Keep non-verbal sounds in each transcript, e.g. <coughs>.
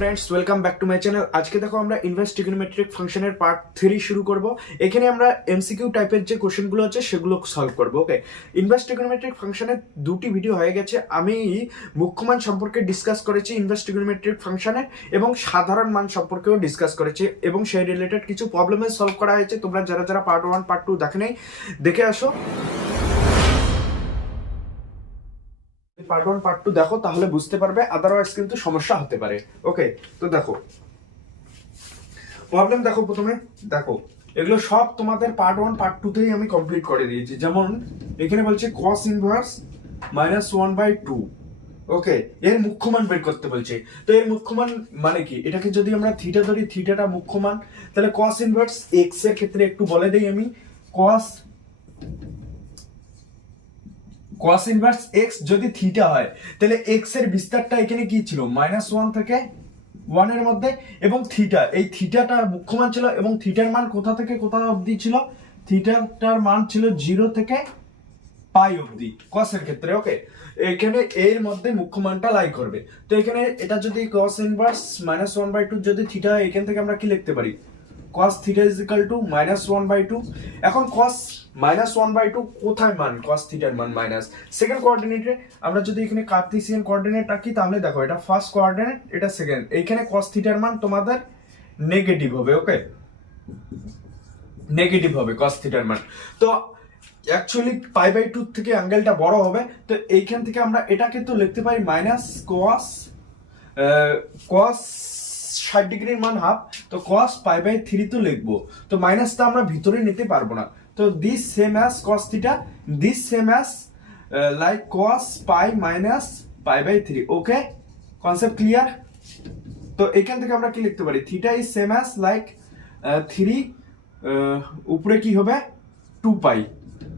Friends welcome back to my channel আজকে দেখো আমরা ইনভার্স ট্রিগোনোমেট্রিক ফাংশনের পার্ট থ্রি শুরু করব। এখানে আমরা এমসিকিউ টাইপের যে কোশ্চেনগুলো আছে, সেগুলো সলভ করব ওকে ইনভার্স ট্রিগোনোমেট্রিক ফাংশনের দুটি ভিডিও হয়ে গেছে। আমি মুখ্যমান সম্পর্কে ডিসকাস করেছি ইনভার্স ট্রিগোনোমেট্রিক ফাংশনের এবং সাধারণ মান সম্পর্কেও ডিসকাস করেছি, এবং সেই রিলেটেড কিছু প্রবলেমের সলভ করা হয়েছে। তোমরা যারা যারা পার্ট ওয়ান পার্ট টু দেখে নেই, দেখে আসো। পার্ট ওয়ান পার্ট টু দেখো, তাহলে বুঝতে পারবে আদারওয়াইজ কিন্তু সমস্যা হতে পারে। ওকে তো দেখো। প্রবলেম দেখো প্রথমে। দেখো, এগুলো সব তোমাদের পার্ট ওয়ান পার্ট টুতেই আমি কমপ্লিট করে দিয়েছি। যেমন, এখানে বলছে cos inverse minus one by two okay এর মুখ্যমান বের করতে বলছে। তো এর মুখ্যমান মানে কি? এটাকে যদি আমরা থিটা ধরি থিটাটা মুখ্যমান, তাহলে কস ইনভার্স এক্সের ক্ষেত্রে একটু বলে দেই আমি। কস cos ইনভার্স x যদি থিটা হয়, তাহলে x এর বিস্তারটা এখানে কি ছিল? মাইনাস ওয়ান থেকে ওয়ানের মধ্যে এবং থিটা এই থিটাটা মুখ্যমান ছিল এবং থিটার মান কোথা থেকে কোথা অবধি ছিল? থিটাটার মান ছিল জিরো থেকে পাই অবধি এর ক্ষেত্রে ওকে এখানে এর মধ্যে মুখ্যমানটা লাই করবে। তো এখানে এটা যদি cos inverse minus one by two যদি থিটা হয়, এখান থেকে আমরা কি লিখতে পারি? cos theta is to minus one by two এখন cos minus one by two কোথায় মান? cos থিটার মান মাইনাস সেকেন্ড কোঅর্ডিনেটে আমরা যদি এখানে কার্তেসিয়ান কোঅর্ডিনেট রাখি, তাহলে দেখো এটা ফার্স্ট কোঅর্ডিনেট এটা সেকেন্ড এইখানে cos থিটার মান তোমাদের নেগেটিভ হবে ওকে নেগেটিভ হবে cos থিটার মান। তো অ্যাকচুয়ালি পাই বাই টু থেকে অ্যাঙ্গেলটা বড় হবে, তো এইখান থেকে আমরা এটাকে তো লিখতে পারি মাইনাস কস কস ষাট ডিগ্রির মান হাফ তো কস পাই বাই থ্রি তো লিখব। তো মাইনাসটা আমরা ভিতরে নিতে পারব না। তো this same as cos theta this same as like cos pi minus pi by three okay concept clear তো এখান থেকে আমরা কি লিখতে পারি? Theta is same as like three উপরে কি হবে? টু পাই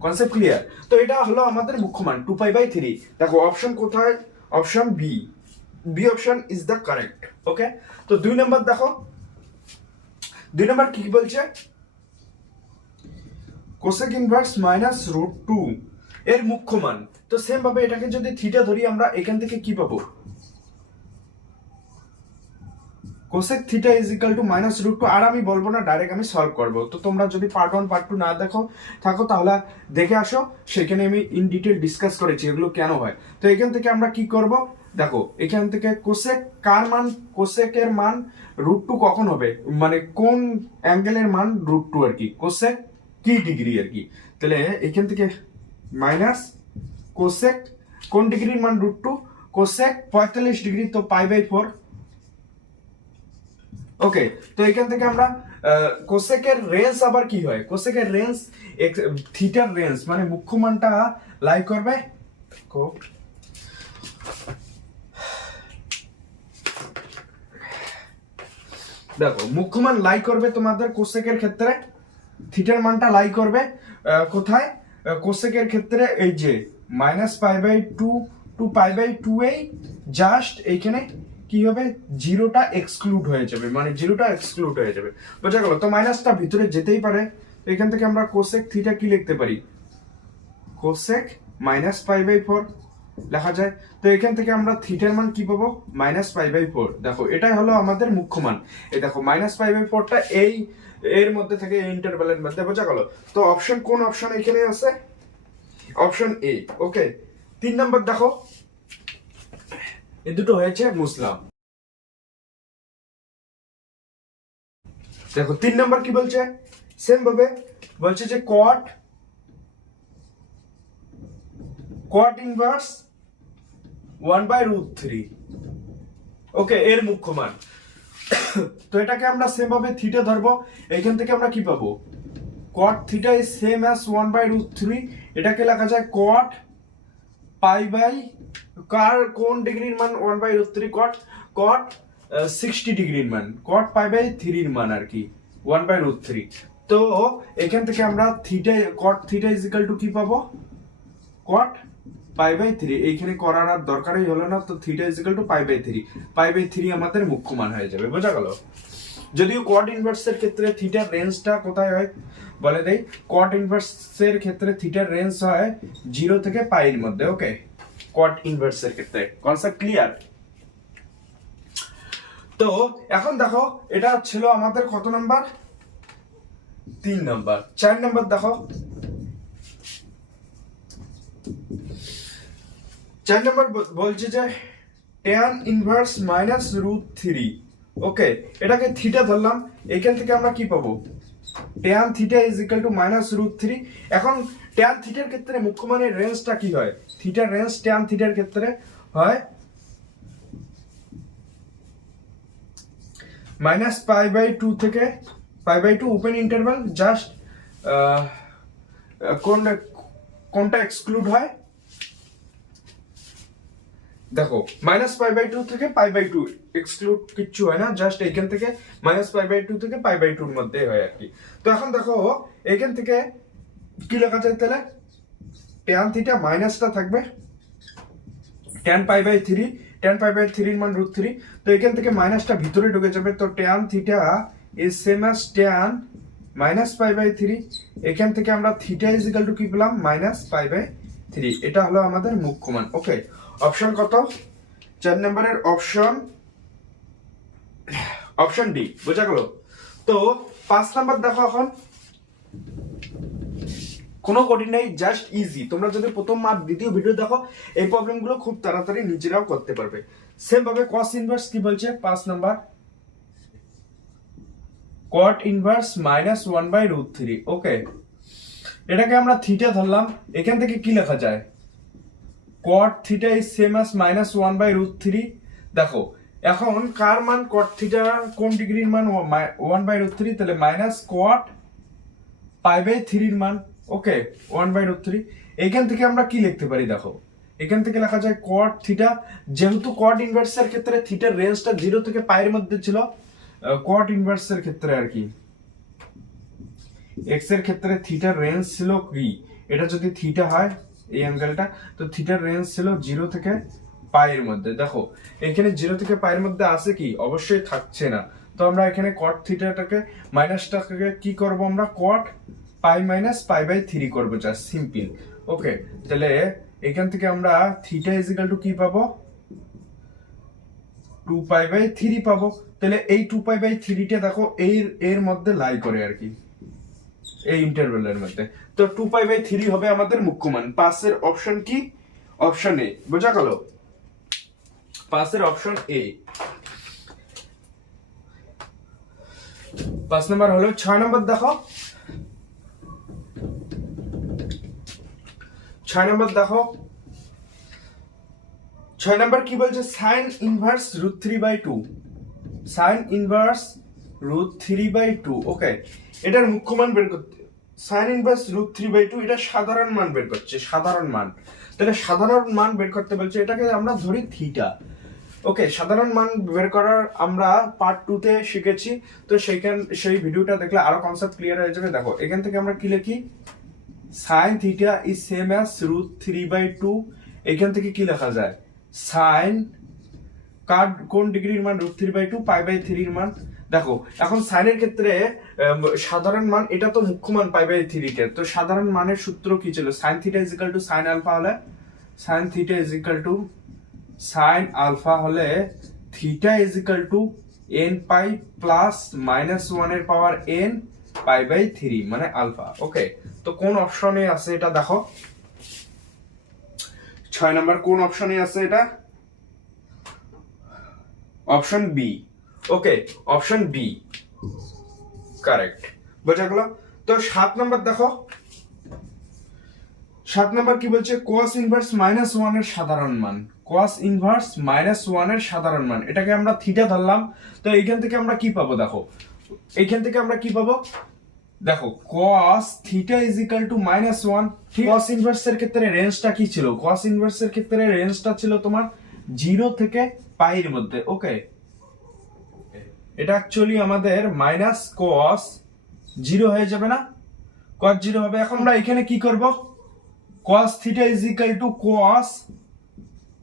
কনসেপ্ট ক্লিয়ার তো এটা হলো আমাদের মুখ্যমান টু পাই বাই থ্রি দেখো অপশন কোথায়? Option B B option is the correct okay তো দুই নম্বর দেখো। দুই নম্বর কি বলছে? Cosec inverse minus root two এর মুখ্য মান তো সেম ভাবে এটাকে যদি থিটা ধরি, আমরা এখান থেকে কি পাবো? Cosec theta is equal to minus root two আর আমি বলব না ডাইরেক্ট আমি সলভ করব। তো তোমরা যদি পার্ট ওয়ান পার্ট টু না দেখো, থাকো তাহলে দেখে আসো। সেখানে আমি ইন ডিটেল ডিসকাস করেছি, এগুলো কেন হয়? তো এখান থেকে আমরা কি করব? দেখো, এখান থেকে কোসেক কার মান? কোসেকের মান রুট টু কখন হবে? মানে কোন অ্যাঙ্গেলের মান রুট টু আর কি? কোসেক কি ডিগ্রি আর কি। তাহলে এখান থেকে মাইনাস কোসেক কোন ডিগ্রির মান রুট টু কোসেক পঁয়তাল্লিশ ডিগ্রি তো পাই বাই ফোর ওকে তো এখান থেকে আমরা কোসেকের রেঞ্জ আবার কি হয়? কোসেকের রেঞ্জ থিটার রেঞ্জ মানে মুখ্যমানটা লাই করবে। দেখো। মুখ্যমান লাই করবে তোমাদের কোসেকের ক্ষেত্রে। থিটার মানটা লাই করবে কোথায়? কোসেকের ক্ষেত্রে এই যে minus pi by two to pi by two এই জাস্ট এইখানে কি হবে? জিরোটা এক্সক্লুড হয়ে যাবে মানে জিরোটা এক্সক্লুড হয়ে যাবে। বোঝা গেল? তো মাইনাসটা ভিতরে যেতেই পারে। এখান থেকে আমরা কোসেক থিটা কি লিখতে পারি? Cosec minus pi by four লেখা যায়। তো এখান থেকে আমরা থিটার মান কি পাবো? মাইনাস পাই বাই ফোর দেখো, এটাই হলো আমাদের মুখ্য মান। এই দেখো মাইনাস পাই বাই ফোরটা এই এর মধ্যে থেকে ইন্টারভ্যালের মধ্যে বোঝা গেল। তো অপশন কোন অপশন এখানে আছে? অপশন এ ওকে তিন নম্বর দেখো। এই দুটো হয়েছে মুসলাম। দেখো, তিন নম্বর কি বলছে? সেম ভাবে বলছে যে cot cot inverse one by root three okay এর মুখ্য মান। তো এটাকে আমরা সেম ভাবে থিটা ধরবো। এখান থেকে আমরা কি পাবো? Cot theta is same as one by root three এটাকে লেখা যায় কট পাই বাই কার কোন ডিগ্রির মান one by root three cot cot sixty ডিগ্রির মান। কট পাই বাই থ্রির মান আর কি। ওয়ান বাই রুট থ্রি তো এখান থেকে আমরা theta cot theta is equal to কি পাবো? কট পাই বাই থ্রি এইখানে করার আর দরকারই হলো না, তো theta is equal to pi by three pi by three আমাদের মুখ্য মান হয়ে যাবে, বোঝা গেল? যদিও কট ইনভার্সের ক্ষেত্রে থিটার রেঞ্জটা কোথায় হয়? বলে দেই কট ইনভার্সের ক্ষেত্রে থিটার রেঞ্জ হয় জিরো থেকে পাইয়ের মধ্যে ওকে কট ইনভার্সের ক্ষেত্রে কনসেপ্ট ক্লিয়ার তো এখন দেখো, এটা ছিল আমাদের কত নাম্বার তিন নাম্বার চার নাম্বার দেখো। চার নাম্বার বলছে যে tan inverse minus root three okay এটাকে থিটা ধরলাম। এখান থেকে আমরা কি পাবো? Tan theta is equal to minus root three এখন ট্যান থিটার ক্ষেত্রে মুখ্য মানের রেঞ্জটা কি হয়? থিটার রেঞ্জ ট্যান থিটার ক্ষেত্রে হয় মাইনাস পাই বাই টু থেকে pi by two open interval just কোনটা কোনটা এক্সক্লুড হয়? দেখো মাইনাস পাই বাই টু থেকে পাই বাই টু এক্সক্লুড কিচ্ছু হয় না জাস্ট এইখান থেকে মাইনাস পাই বাই টু থেকে পাই বাই টুর মধ্যে হয় আর কি। তো এখন দেখো এখান থেকে কি লেখা যায় তাহলে? ট্যান থিটা মাইনাসটা থাকবে। Tan pi by three tan pi by থ্রির মান রুট থ্রি তো এখান থেকে মাইনাসটা ভিতরে ঢুকে যাবে। তো tan theta is same as tan minus pi by three এখান থেকে আমরা থিটা ইজ ইকাল টু কি পেলাম? মাইনাস পাই বাই থ্রি এটা হলো আমাদের মুখ্য মান। ওকে অপশন কত? চার নম্বরের অপশন অপশন ডি বোঝা গেল? তো পাঁচ নাম্বার দেখো এখন। কোনো কঠিন নেই জাস্ট ইজি তোমরা যদি প্রথম আর দ্বিতীয় ভিডিও দেখো, এই প্রবলেমগুলো খুব তাড়াতাড়ি নিজেরাও করতে পারবে। সেম ভাবে কস ইনভার্স কি বলছে? পাঁচ number. Cot inverse minus one by root three okay এটাকে আমরা থিটা ধরলাম। এখান থেকে কি লেখা যায়? Cot theta is same as minus one by root three দেখো, এখন কার মান কট থিটা কোন ডিগ্রির মান ওয়ান বাই রুট থ্রি তাহলে মাইনাস কট পাই বাই থ্রির মান। Okay one by root three এখান থেকে আমরা কি লিখতে পারি দেখো? এখান থেকে লেখা যায় কট থিটা যেহেতু কট ইনভার্সের ক্ষেত্রে থিটার রেঞ্জটা জিরো থেকে পায়ের মধ্যে ছিল কট ইনভার্সের ক্ষেত্রে আর কি। এক্সের ক্ষেত্রে থিটার রেঞ্জ ছিল কি? এটা যদি থিটা হয় এই অ্যাঙ্গেলটা তো থিটার রেঞ্জ ছিল জিরো থেকে পায়ের মধ্যে। দেখো, এখানে জিরো থেকে পায়ের মধ্যে আছে কি? অবশ্যই থাকছে না। তো আমরা এখানে কট থিটাটাকে মাইনাসটাকে কি করব আমরা? Cot pi minus pi by three করব জাস্ট সিম্পল ওকে তাহলে এখান থেকে আমরা থিটা ইজিক্যাল টু কি পাবো? টু পাই বাই থ্রি পাবো। তাহলে এই টু পাই বাই থ্রিটা দেখো, এর এর মধ্যে লাই করে আর কি। এই ইন্টারভেলের মধ্যে। তো টু পাই বাই থ্রি হবে আমাদের মুখ্য মান পাসের অপশন কি? অপশন এ বোঝা গেল? পাসের অপশন এ পাঁচ নাম্বার হলো ছয় নম্বর দেখো। ছয় নাম্বার দেখো। ছয় নাম্বার কি বলছে? Sine inverse root three by two sine inverse root three by two okay এটার মুখ্য মান বের করতে। Sine inverse root three by two এটা সাধারণ মান বের করছে, সাধারণ মান। তাহলে সাধারণ মান বের করতে বলছে, এটাকে আমরা ধরি থিটা ওকে সাধারণ মান বের করার আমরা পার্ট টু তে শিখেছি। তো সেইখান, সেই ভিডিওটা দেখলে আরও কনসেপ্ট ক্লিয়ার হয়ে যাবে। দেখো, এখান থেকে আমরা কি লিখি? Sine theta is same as root three by two এখান থেকে কি লেখা যায়? সাইন কার, কোন ডিগ্রির মান root three by two pi by থ্রির মান? দেখো, এখন সাইনের ক্ষেত্রে সাধারণ মান, এটা তো মুখ্য মান পাই বাই তো। সাধারণ মানের সূত্র কি ছিল? Sine theta is equal to sine alpha হলে? Sine theta is equal to sine alpha হলে theta is equal to n pi plus minus ওয়ানের power n pi by three মানে আলফা ওকে তো কোন অপশনে আছে এটা দেখো? ছয় নাম্বার কোন অপশনে আছে এটা? Option B okay option B correct বোঝা গেল তো সাত নাম্বার দেখো। সাত নাম্বার কি বলছে? কোয়াস ইনভার্স মাইনাস ওয়ানের সাধারণ মান। কোয়াস ইনভার্স মাইনাস ওয়ানের সাধারণ মান। এটাকে আমরা থিটা ধরলাম। তো এইখান থেকে আমরা কি পাবো দেখো? এইখান থেকে আমরা কি পাবো? দেখো, cos theta is equal to minus one cos inverse এর ক্ষেত্রে রেঞ্জটা কি ছিল? cos ইনভার্স এর ক্ষেত্রে রেঞ্জটা ছিল তোমার জিরো থেকে পাইয়ের মধ্যে। ওকে এটা অ্যাকচুয়ালি আমাদের মাইনাস cos জিরো হয়ে যাবে না? cos জিরো হবে। এখন আমরা এখানে কি করব? Cos theta is equal to cos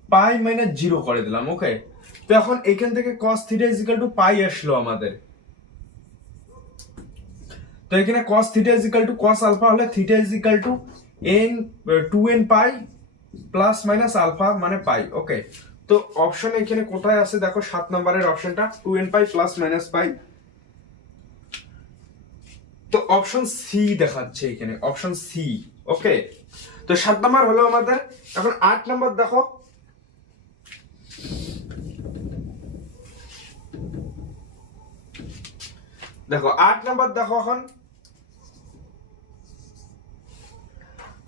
pi minus zero করে দিলাম ওকে তো এখন এখান থেকে cos theta is equal to pi আসলো আমাদের। তো এখানে cos theta is equal to cos alpha হলে theta is equal to n two n pi plus minus alpha মানে পাই ওকে তো অপশন এখানে কোথায় আছে? দেখো, সাত নম্বরের অপশনটা two n pi plus minus pi. তো অপশন সি দেখাচ্ছে এখানে অপশন সি ওকে তো সাত নাম্বার হলো আমাদের, এখন আট নাম্বার দেখো। দেখো, আট নাম্বার দেখো এখন।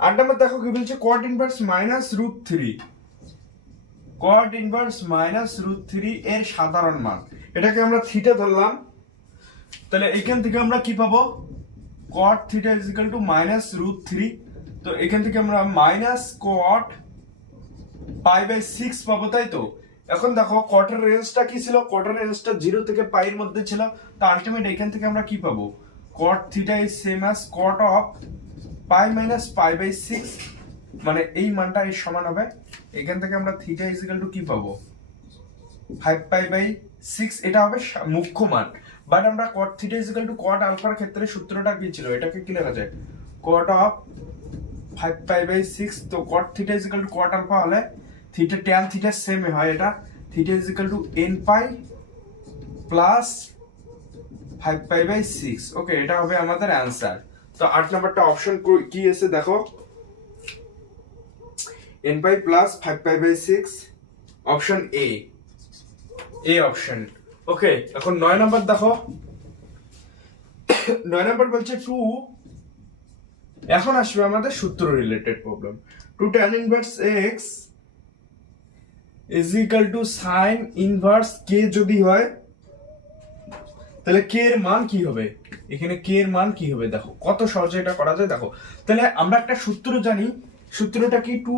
আট নাম্বার দেখো কি বলছে cot inverse minus root three cot inverse minus root three এর সাধারণ মান। এটাকে আমরা থিটা ধরলাম। তাহলে এখান থেকে আমরা কি পাবো? Cot theta is equal to minus root three তো এখান থেকে আমরা minus cot pi by six পাবো, তাই তো? এখন দেখো কটের রেঞ্জটা কি ছিল? কটের রেঞ্জটা জিরো থেকে পাইয়ের মধ্যে ছিল। তো আলটিমেট এখান থেকে আমরা কি পাবো? Cot theta is same as cot of pi minus pi by six মানে এই মানটা এই সমান হবে এখান থেকে আমরা থিটা ইজ ইকাল টু কি পাবো? ফাইভ পাই বাই সিক্স এটা হবে মুখ্য মান। বাট আমরা cot theta is equal to cot আলফার ক্ষেত্রে সূত্রটা কি ছিল? এটাকে কি লেখা যায়? Cot of five pi by six তো cot theta is equal to cot alpha হলে থিটা ট্যান থিটা সেম হয় এটা। Theta is equal to n pi plus five pi by six okay এটা হবে আমাদের অ্যান্সার তো আট নাম্বারটা অপশন কি এসে দেখো? N pi plus five pi by six option A A option okay এখন নয় নাম্বার দেখো। নয় নাম্বার বলছে টু এখন আসবে আমাদের সূত্র related problem two tan inverse x is equal to sine inverse কে যদি হয়, তাহলে কে এর মান কি হবে? এখানে কে এর মান কি হবে? দেখো, কত সহজে এটা করা যায়, দেখো। তাহলে আমরা একটা সূত্র জানি সূত্রটা কি টু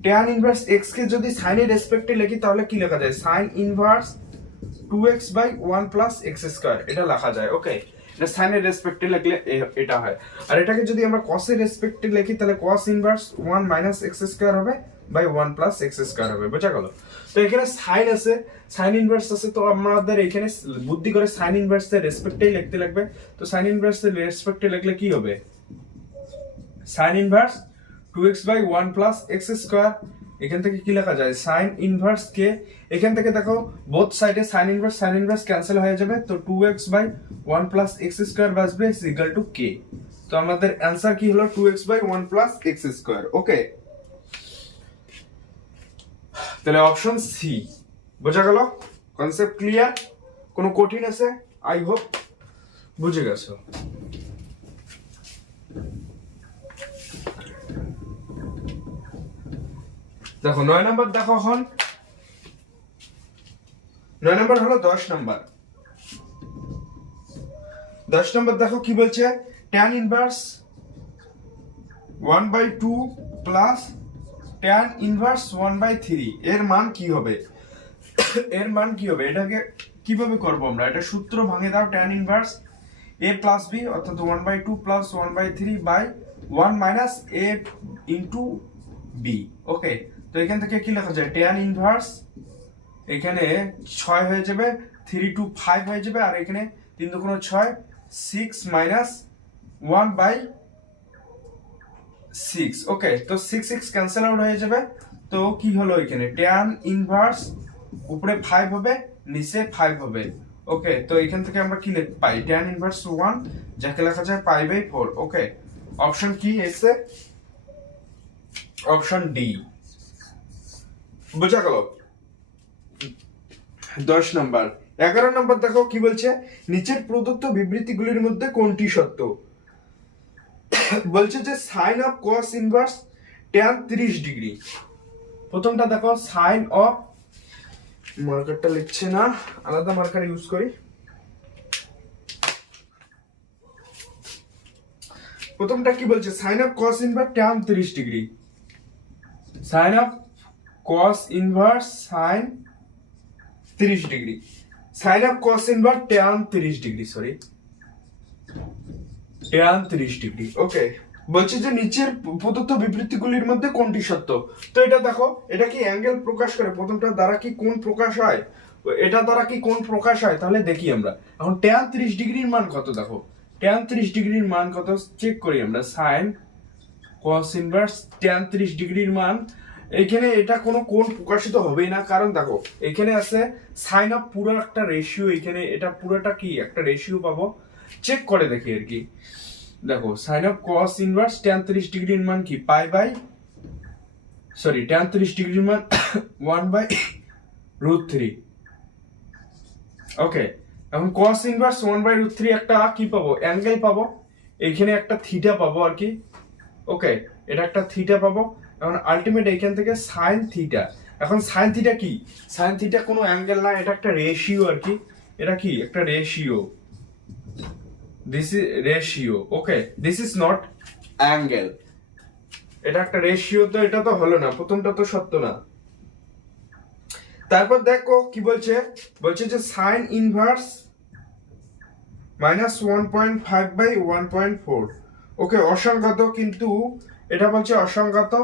ট্যান ইনভার্স এক্স কে যদি সাইনের রেসপেক্টে লিখি, তাহলে কি লেখা যায়? Sine inverse two x by one plus x square এটা লেখা যায় ওকে এটা সাইনের রেসপেক্টে লিখলে এটা হয়। আর এটাকে যদি আমরা কসের রেসপেক্টে লিখি, তাহলে cos inverse one minus x square হবে by one plus x square হবে, বোঝা গেল? তো এখানে সাইন আছে সাইন ইনভার্স আছে, তো আমাদের এখানে বুদ্ধি করে সাইন ইনভার্স এর রেসপেক্টেই লিখতে লাগবে। তো সাইন ইনভার্স এর রেসপেক্টে লিখলে কি হবে? Sine inverse two x by one plus x square এখান থেকে কি লেখা যায়? সাইন ইনভার্স কে এখান থেকে দেখো বোথ সাইডে sine inverse sine inverse cancel হয়ে যাবে, তো two x by one plus x square বাসবে is two কে তো আমাদের অ্যান্সার কি হলো? Two x by one plus x square okay তাহলে অপশন সি বোঝা গেল? কনসেপ্ট ক্লিয়ার কোনো কঠিন আছে? আই হোপ বুঝে গেছো। দেখো, নয় নাম্বার দেখো এখন। নয় নাম্বার হলো দশ নাম্বার। দশ নাম্বার দেখো কি বলছে? Tan inverse one by two plus tan inverse one by three এর মান কি হবে? এর মান কি হবে? এটাকে কীভাবে করব আমরা? এটা সূত্র ভাঙে দাও tan inverse a plus b অর্থাৎ one by two plus one by three by one minus a into b okay তো এখান থেকে কি লেখা যায়? ট্যান ইনভার্স এখানে ছয় হয়ে যাবে থ্রি টু ফাইভ হয়ে যাবে, আর এখানে তিন দুগুণ ছয় six minus one by six okay তো সিক্স সিক্স ক্যান্সেল আউট হয়ে যাবে, তো কি হলো এখানে? ট্যান ইনভার্স উপরে ফাইভ হবে, নিচে ফাইভ হবে। ওকে তো এখান থেকে আমরা কি পাই? ট্যান ইনভার্স ওয়ান যাকে লেখা যায় pi by four okay option কি? এসে অপশন ডি। বোঝা গেল? দশ নম্বর। এগারো নম্বর দেখো, কি বলছে? নিচের প্রদত্ত বিবৃতিগুলির মধ্যে কোনটি সত্য? বলছে যে sine of cos inverse tan তিরিশ ডিগ্রি। প্রথমটা দেখো, সাইন অফ, মার্কারটা লিখছে না, আলাদা মার্কার ইউজ করি। প্রথমটা কি বলছে? Sine of cos inverse tan তিরিশ degree. Sine of cos inverse sine তিরিশ degree sine of cos inverse tan তিরিশ ডিগ্রি সরি ট্যান তিরিশ ডিগ্রি ওকে বলছে যে নিচের প্রদত্ত বিবৃতিগুলির মধ্যে কোনটি সত্য? তো এটা দেখো, এটা কি অ্যাঙ্গেল প্রকাশ করে? প্রথমটা দ্বারা কি কোন প্রকাশ হয়? এটা দ্বারা কি কোন প্রকাশ হয়? তাহলে দেখি আমরা। এখন ট্যান তিরিশ ডিগ্রির মান কত দেখো? ট্যান তিরিশ ডিগ্রির মান কত? চেক করি আমরা। সাইন কস ইনভার্স ট্যান তিরিশ ডিগ্রির মান এখানে এটা কোনো কোণ প্রকাশিত হবেই না। কারণ দেখো, এখানে আছে সাইন আপ পুরো একটা রেশিও এখানে এটা পুরোটা কি? একটা রেশিও পাবো। চেক করে দেখি আর কি। দেখো sine of cos inverse tan তিরিশ ডিগ্রির মান কি? পাই বাই সরি তিরিশ ডিগ্রির মান one by root three okay এখন cos inverse one by root three একটা কি পাবো? অ্যাঙ্গেল পাবো। এখানে একটা থিটা পাবো আর কি। ওকে এটা একটা থিটা পাবো। এখন আলটিমেট এইখান থেকে সাইন থিটা এখন সাইন থিটা কি? সাইন থিটা কোনো অ্যাঙ্গেল না, এটা একটা রেশিও আর কি। এটা কি? একটা ratio this is ratio okay this is not angle এটা একটা রেশিও তো, এটা তো হলো না, প্রথমটা তো সত্য না। তারপর দেখো কি বলছে? বলছে যে sine inverse minus one point five by one point four okay অসংগত, কিন্তু এটা বলছে অসংগত।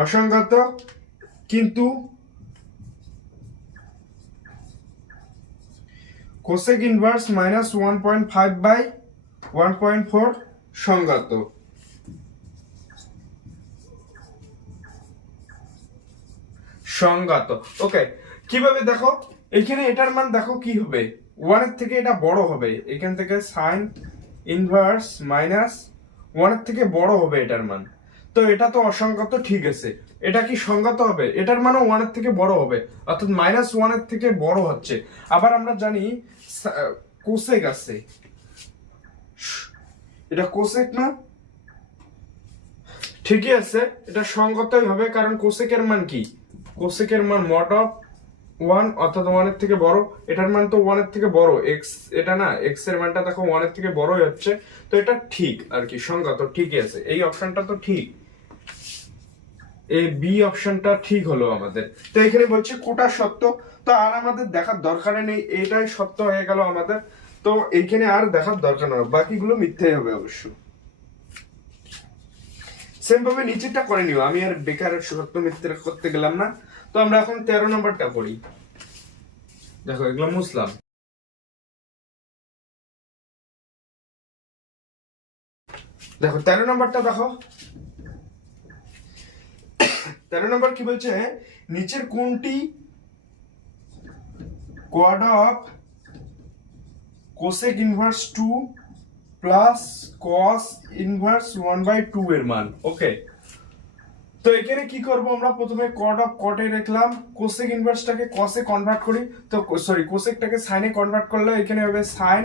অসংগত, কিন্তু cosec inverse minus one point five by one point four সংগত সংগত ওকে কীভাবে দেখো? এখানে এটার মান দেখো কি হবে? ওয়ানের থেকে এটা বড় হবে। এখান থেকে সাইন ইনভার্স মাইনাস ওয়ানের থেকে বড় হবে এটার মান। তো এটা তো অসংগত, ঠিক আছে। এটা কি সংগত হবে? এটার মানও ওয়ানের থেকে বড় হবে, অর্থাৎ মাইনাস ওয়ানের থেকে বড় হচ্ছে। আবার আমরা জানি কোসেক আছে। এটা কোসেক না? ঠিকই আছে, এটা সঙ্গতই হবে, কারণ কোসেকের মান কি? কোসেকের মান মড অফ ওয়ান অর্থাৎ ওয়ানের থেকে বড়, এটার মান তো ওয়ানের থেকে বড় এক্স এটা না এক্সের মানটা দেখো ওয়ানের থেকে বড়ই হচ্ছে। তো এটা ঠিক আর কি সংগত ঠিকই আছে। এই অপশনটা তো ঠিক। এই বি অপশনটা ঠিক হলো আমাদের। তো এখানে বলছে কোটা সত্য। তো আর আমাদের দেখার দরকার নেই, এটাই সত্য হয়ে গেল আমাদের। তো এইখানে আর দেখার দরকার নেই, বাকিগুলো মিথ্যে হবে অবশ্য। সেম ভাবে নিচেরটা করে নিও, আমি আর বেকার সত্য মিথ্যে করতে গেলাম না। তো আমরা এখন তেরো নম্বরটা পড়ি। দেখো, এগুলো মুসলাম। দেখো, তেরো নম্বরটা দেখো। তেরো নম্বর কি বলছে? নিচের কোনটি quad of cosec inverse two plus cos inverse one by two এর মান? ওকে তো এখানে কি করব আমরা? প্রথমে কট অফ কটে রাখলাম কোসেক ইনভার্সটাকে কসে কনভার্ট করি। তো সরি কোসেকটাকে সাইনে কনভার্ট করলে এখানে হবে sine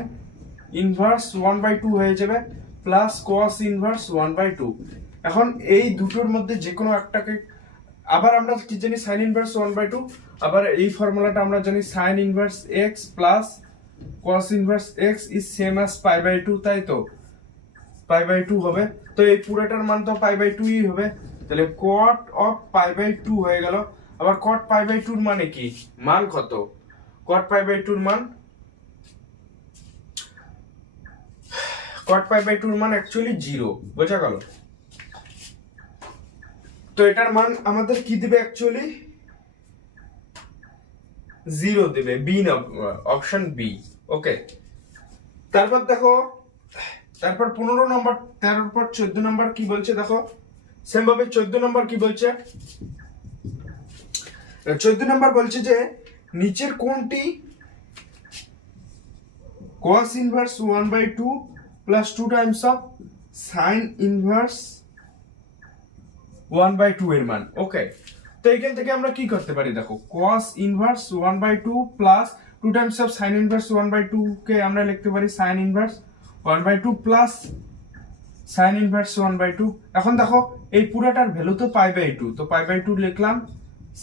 inverse one by two হয়ে যাবে plus cos inverse one by two এখন এই দুটোর মধ্যে যে কোনো একটাকে আবার আমরা কি জানি sine inverse one by two আবার এই ফর্মুলাটা আমরা জানি sine inverse x plus cos inverse x is same as pi by two তাই তো? পাই বাই টু হবে। তো এই পুরোটার মান তো পাই বাই টুই হবে। তাহলে cot of pi by two হয়ে গেল। আবার কট পাই বাই টুর মানে কি? মান কত? কট পাই বাই টুর মান? কট পাই বাই টুর মান অ্যাকচুয়ালি জিরো বোঝা গেল? তো এটার মান আমাদের কি দিবে অ্যাকচুয়ালি জিরো দেবে বি অপশন বি ওকে তারপর দেখো, তারপর পনেরো নম্বর তেরোর পর চোদ্দ নম্বর কি বলছে দেখো? সেম ভাবে চোদ্দ নম্বর কি বলছে? চোদ্দ নম্বর বলছে যে, নিচের কোনটি cos inverse one by two plus two times of sine inverse one by two এর মান ওকে তো এখান থেকে আমরা কি করতে পারি? দেখো, cos inverse one by two plus two times of sine inverse one by two কে আমরা লিখতে পারি sine inverse one by two plus sine inverse one by two এখন দেখো, এই পুরোটার ভ্যালু তো পাই বাই টু তো পাই বাই টু লিখলাম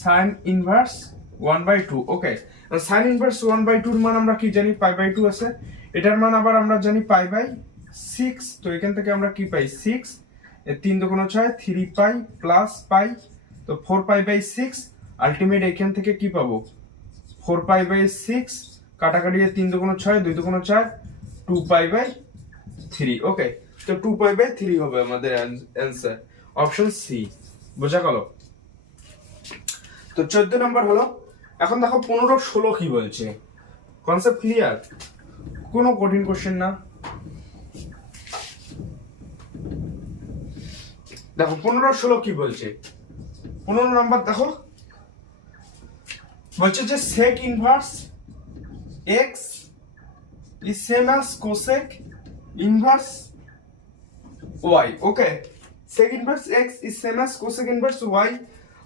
sine inverse one by two okay sine inverse one by টুর মান আমরা কি জানি? পাই বাই টু আছে। এটার মান আবার আমরা জানি পাই বাই সিক্স তো এখান থেকে আমরা কি পাই? সিক্স তিন দুগুণ ছয় থ্রি পাই প্লাস পাই তো four pi by six ultimate এখান থেকে কি পাবো? ফোর পাই বাই সিক্স কাটাকাটি তিন দুগুণ ছয় দুই দুগুণ ছয় two pi by three okay তো টু পাই বাই থ্রি হবে আমাদের অ্যান্সার অপশন সি বোঝা গেল? তো চোদ্দ নম্বর হলো, এখন দেখো পনেরো ষোলো কি বলছে? কনসেপ্ট ক্লিয়ার কোনো কঠিন কোশ্চেন না। দেখো, পনেরো ষোলো কি বলছে? পনেরো নাম্বার দেখো। বলছে যে sec inverse x is same as cosec inverse y okay sec inverse x is same as cosec inverse y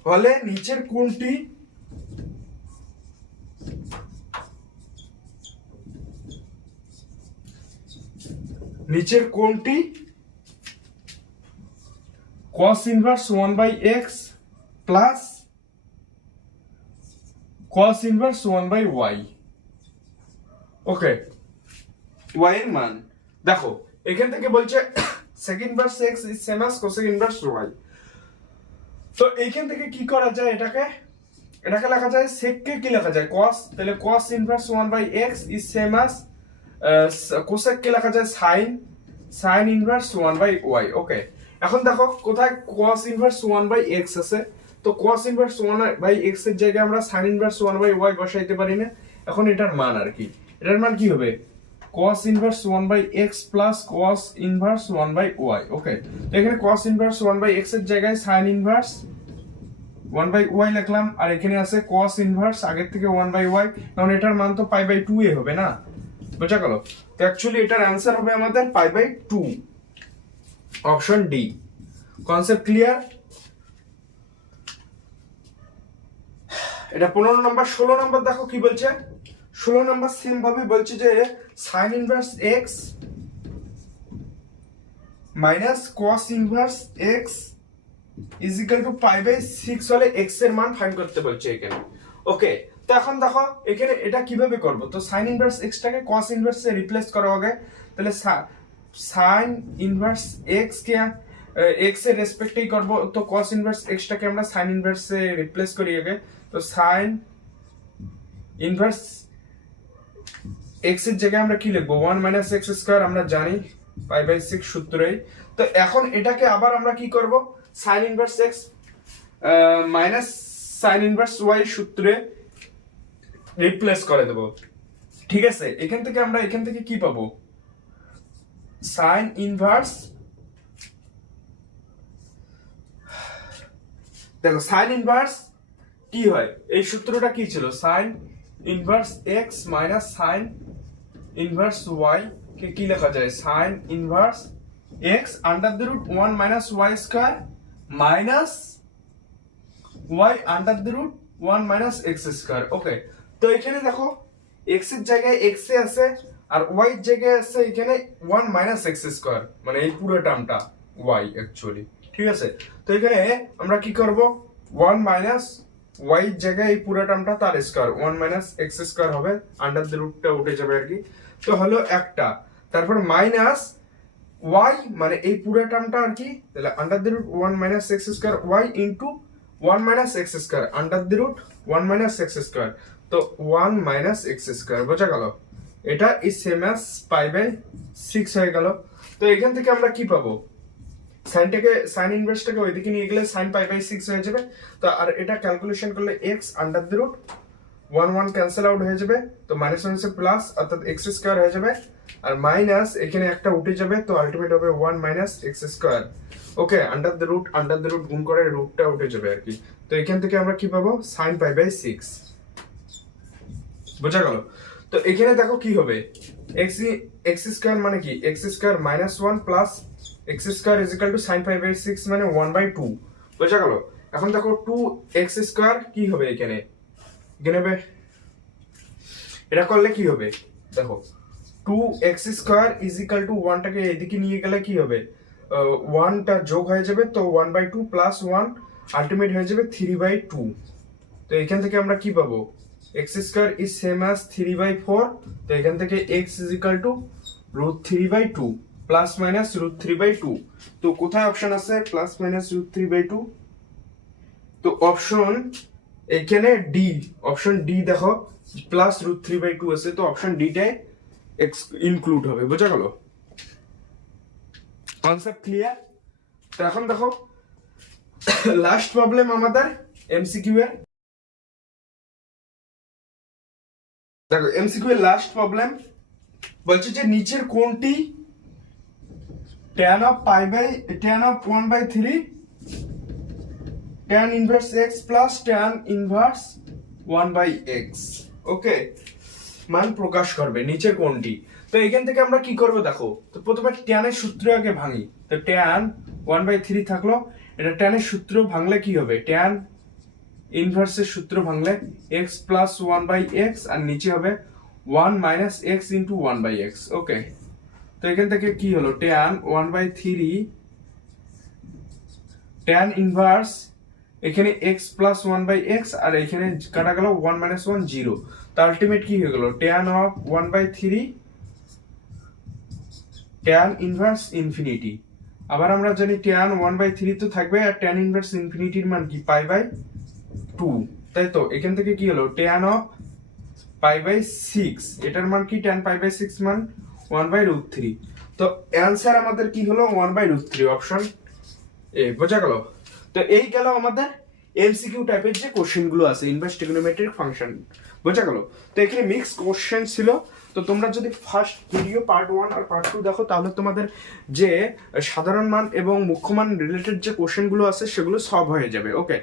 হলে নিচের কোনটি? নিচের কোনটি? Cos inverse 1 by x plus cos inverse 1 by y okay y এর মান দেখো এখান থেকে বলছে sec inverse x is same as cosec inverse y তো এইখান থেকে কি করা যায় এটাকে এটাকে লেখা যায় sec কে লেখা যায় cos তাহলে cos inverse 1 by x is same as cosec কে লেখা যায় sin sin inverse 1 by y okay এখন দেখো কোথায় cos inverse 1 by x আছে? তো cos inverse 1 by x এর জায়গায় আমরা sin inverse 1 by y বসাইতে পারি না। এখন এটার মান আর কি? এটার মান কি হবে? cos inverse 1 by x plus cos inverse 1 by y okay এখানে cos inverse 1 by x এর জায়গায় sin ইনভার্স 1 by y লিখলাম, আর এখানে আছে cos ইনভার্স আগের থেকে 1 by y, কারণ এটার মান তো পাই বাই 2 এ হবে না? বোঝা গেল? তো অ্যাকচুয়ালি এটার অ্যান্সার হবে আমাদের pi by 2 option D. Concept clear এটা পনেরো নম্বর, ষোলো নম্বর দেখো কি বলছে? ষোলো নম্বর সেম ভাবে বলছে যে sine inverse x minus cos inverse x is equal to pi by six হলে এক্সের মান ফাইন্ড করতে বলছে এখানে। ওকে তো এখন দেখো, এখানে এটা কীভাবে করব? তো সাইন ইনভার্স এক্সটাকে কস ইনভার্স রিপ্লেস করা হবে। তাহলে সাইন ইনভার্স এক্স কে এক্সের রেসপেক্টেই করব, তো কস ইনভার্স এক্সটাকে আমরা সাইন ইনভার্স রিপ্লেস করি আগে। তো সাইন ইনভার্স এক্সের জায়গায় আমরা কি লিখব? ওয়ান মাইনাস এক্স স্কোয়ার আমরা জানি পাই বাই সিক্স সূত্রেই। তো এখন এটাকে আবার আমরা কি করব? Sine inverse x minus sine inverse y সূত্রে রিপ্লেস করে দেব। ঠিক আছে? এখান থেকে আমরা, এখান থেকে কি পাবো? Sine inverse. দেখো, সাইন ইনভার্স কি হয়? এই সূত্রটা কি ছিল? Sine inverse x minus sine inverse y কে কি লেখা যায়? Sine inverse x under the root one minus y square minus y under the root one minus x square okay তো এখানে দেখো এক্সের জায়গায় এক্স এ আছে আর ওয়াই জায়গায় আছে এখানে ওয়ান মাইনাস এক্স স্কোয়ার মানে এই পুরো টার্মটা ওয়াই অ্যাকচুয়ালি ঠিক আছে? তো এখানে আমরা কি করব? ওয়ান মাইনাস ওয়াই জায়গায় এই পুরো টার্মটা তার square one minus x square হবে আন্ডার দ্য রুটটা উঠে যাবে আর কি। তো হলো একটা। তারপর মাইনাস ওয়াই মানে এই পুরো টার্মটা আর কি, তাহলে under the root one minus x square y into one minus x square under the root one minus x square তো ওয়ান মাইনাস এক্স স্কোয়ার বোঝা গেল? এটা is same as pi by six হয়ে গেল। তো এখান থেকে আমরা কি পাবো? সাইনটাকে সাইন ইনভার্সটাকে ওইদিকে নিয়ে গেলে সাইন পাই বাই সিক্স হয়ে যাবে। তো আর এটা ক্যালকুলেশন করলে x under the root one one cancel out হয়ে যাবে। তো মাইনাস মাইনাসে প্লাস অর্থাৎ এক্স স্কোয়ার হয়ে যাবে। আর মাইনাস এখানে একটা উঠে যাবে, তো আলটিমেট হবে one minus x square okay under the root under the root গুণ করে রুটটা উঠে যাবে আর কি। তো এখান থেকে আমরা কি পাবো? সাইন পাই বাই সিক্স বোঝা গেল? তো এখানে দেখো কি হবে? এক্স এক্স স্কোয়ার মানে কি? X square minus one plus x square is equal to sine five by six মানে ওয়ান বাই টু বোঝা গেল? এখন দেখো টু এক্স স্কোয়ার কি হবে এখানে? এখানে হবে, এটা করলে কি হবে? দেখো two x square is equal to ওয়ানটাকে এদিকে নিয়ে গেলে কি হবে? ওয়ানটা যোগ হয়ে যাবে তো one by two plus one ultimate হয়ে যাবে থ্রি বাই টু তো এখান থেকে আমরা কি পাবো? X square is same as three by four তো এখান থেকে x is equal to root three by two plus minus root three by two তো কোথায় অপশন আছে? Plus minus root three by two তো অপশন এখানে ডি অপশন ডি দেখো plus root three by two আছে, তো অপশন ডিটাই ইনক্লুড হবে, বোঝা গেল? কনসেপ্ট ক্লিয়ার তো এখন দেখো <coughs> লাস্ট প্রবলেম আমাদের এমসিকিউ এর। দেখো এমসিকিউ এর লাস্ট প্রবলেম বলছে যে নিচের কোনটি tan of pi by tan of one by three tan inverse x plus tan inverse one by x okay মান প্রকাশ করবে নিচে কোনটি? তো এখান থেকে আমরা কি করব দেখো, তো প্রথমে ট্যানের সূত্র আগে ভাঙি। তো ট্যান ওয়ান বাই থ্রি থাকল, এটা ট্যানের সূত্র ভাঙলে কি হবে? ট্যান ইনভার্সের সূত্র ভাঙলে x plus one by x আর নিচে হবে one minus x into one by x okay তো এখান থেকে কি হলো? Tan one by three tan inverse এখানে x plus one by x আর এখানে কাটা গেল ওয়ান মাইনাস ওয়ান জিরো তো আলটিমেট কি হয়ে গেল? Tan of one by three tan inverse infinity আবার আমরা জানি ট্যান ওয়ান বাই থ্রি তো থাকবে আর ট্যান ইনভার্স ইনফিনিটির মান কি? পাই বাই টু তাই তো? এখান থেকে কি হলো? Tan of pi by six এটার মান কি ট্যান পাই বাই সিক্স মান? ওয়ান বাই রুট থ্রি তো অ্যান্সার আমাদের কি হলো? One by root three option A বোঝা গেল? তো এই গেল আমাদের এমসিকিউ টাইপের যে কোশ্চেনগুলো আছে ইনভার্স ট্রিগনোমেট্রিক ফাংশন বোঝা গেল? তো এখানে মিক্স কোশ্চেন ছিল। তো তোমরা যদি ফার্স্ট ভিডিও পার্ট ওয়ান আর পার্ট টু দেখো, তাহলে তোমাদের যে সাধারণ মান এবং মুখ্যমান রিলেটেড যে কোশ্চেনগুলো আছে, সেগুলো সলভ হয়ে যাবে ওকে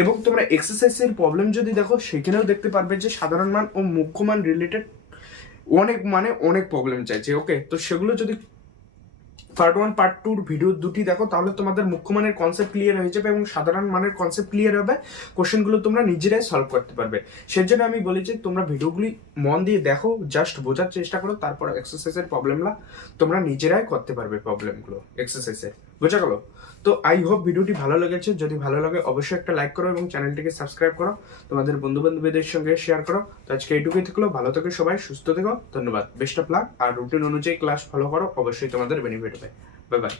এবং তোমরা এক্সারসাইজের প্রবলেম যদি দেখো, সেখানেও দেখতে পারবে যে সাধারণ মান ও মুখ্যমান রিলেটেড অনেক মানে অনেক প্রবলেম চাইছে ওকে তো সেগুলো যদি পার্ট ওয়ান পার্ট টুর ভিডিও দুটি দেখো, তাহলে তোমাদের মুখ্যমানের কনসেপ্ট ক্লিয়ার হয়ে যাবে এবং সাধারণ মানের কনসেপ্ট ক্লিয়ার হবে। কোশ্চেনগুলো তোমরা নিজেরাই সলভ করতে পারবে। সেজন্য আমি বলি যে, তোমরা ভিডিওগুলি মন দিয়ে দেখো জাস্ট বোঝার চেষ্টা করো, তারপর এক্সারসাইজের প্রবলেমলা তোমরা নিজেরাই করতে পারবে প্রবলেমগুলো এক্সারসাইজের বোঝা গেলো? তো আই হোপ ভিডিওটি ভালো লেগেছে। যদি ভালো লাগে, অবশ্যই একটা লাইক করো এবং চ্যানেলটিকে সাবস্ক্রাইব করো। তোমাদের বন্ধু বান্ধবীদের সঙ্গে শেয়ার করো। তো আজকে এইটুকুই থাকল। ভালো থেকো সবাই, সুস্থ থেকো। ধন্যবাদ। বেস্ট অফ লাক আর রুটিন অনুযায়ী ক্লাস ফলো করো। অবশ্যই তোমাদের বেনিফিট হবে। Bye bye